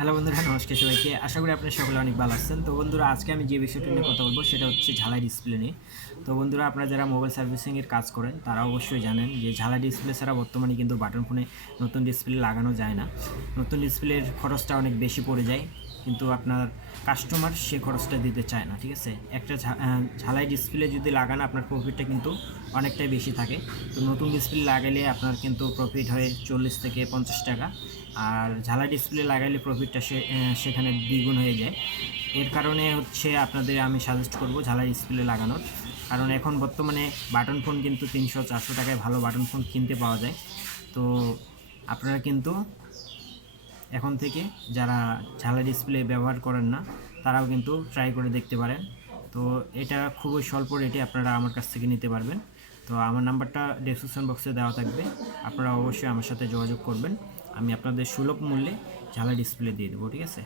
Hello বন্ধুরা, নমস্কার সবাইকে। আশা করি আপনারা সকলে অনেক ভালো আছেন। তো বন্ধুরা, আজকে আমি যে বিষয়টা নিয়ে কথা বলবো সেটা হচ্ছে ঝালাই ডিসপ্লে নিয়ে। তো বন্ধুরা, আপনারা যারা মোবাইল সার্ভিসিংয়ের কাজ করেন তারা অবশ্যই জানেন যে ঝালাই ডিসপ্লে ছাড়া বর্তমানে কিন্তু বাটন ফোনে নতুন ডিসপ্লে লাগানো যায় না। নতুন ডিসপ্লের খরচটা অনেক বেশি পড়ে যায়, কিন্তু আপনার কাস্টমার সে খরচটা দিতে চায় না। ঠিক আছে, একটা ঝালাই ডিসপ্লে যদি লাগান আপনার প্রফিটটা কিন্তু অনেকটাই বেশি থাকে। তো নতুন ডিসপ্লে লাগালে আপনার কিন্তু প্রফিট হয় 40 থেকে 50 টাকা, আর ঝালাই ডিসপ্লে লাগাইলে প্রফিটটা সেখানে দ্বিগুণ হয়ে যায়। এর কারণে হচ্ছে আপনাদের আমি সাজেস্ট করব ঝালাই ডিসপ্লে লাগানোর। কারণ এখন বর্তমানে বাটন ফোন কিন্তু 300-400 টাকায় ভালো বাটন ফোন কিনতে পাওয়া যায়। তো আপনারা কিন্তু এখন থেকে যারা ঝালাই ডিসপ্লে ব্যবহার করেন না তারাও কিন্তু ট্রাই করে দেখতে পারেন। তো এটা খুবই স্বল্প রেটে আপনারা আমার কাছ থেকে নিতে পারবেন। তো আমার নাম্বারটা ডেসক্রিপশন বক্সে দেওয়া থাকবে, আপনারা অবশ্যই আমার সাথে যোগাযোগ করবেন। আমি আপনাদের সুলভ মূল্যে ঝালাই ডিসপ্লে দিয়ে দেবো। ঠিক আছে।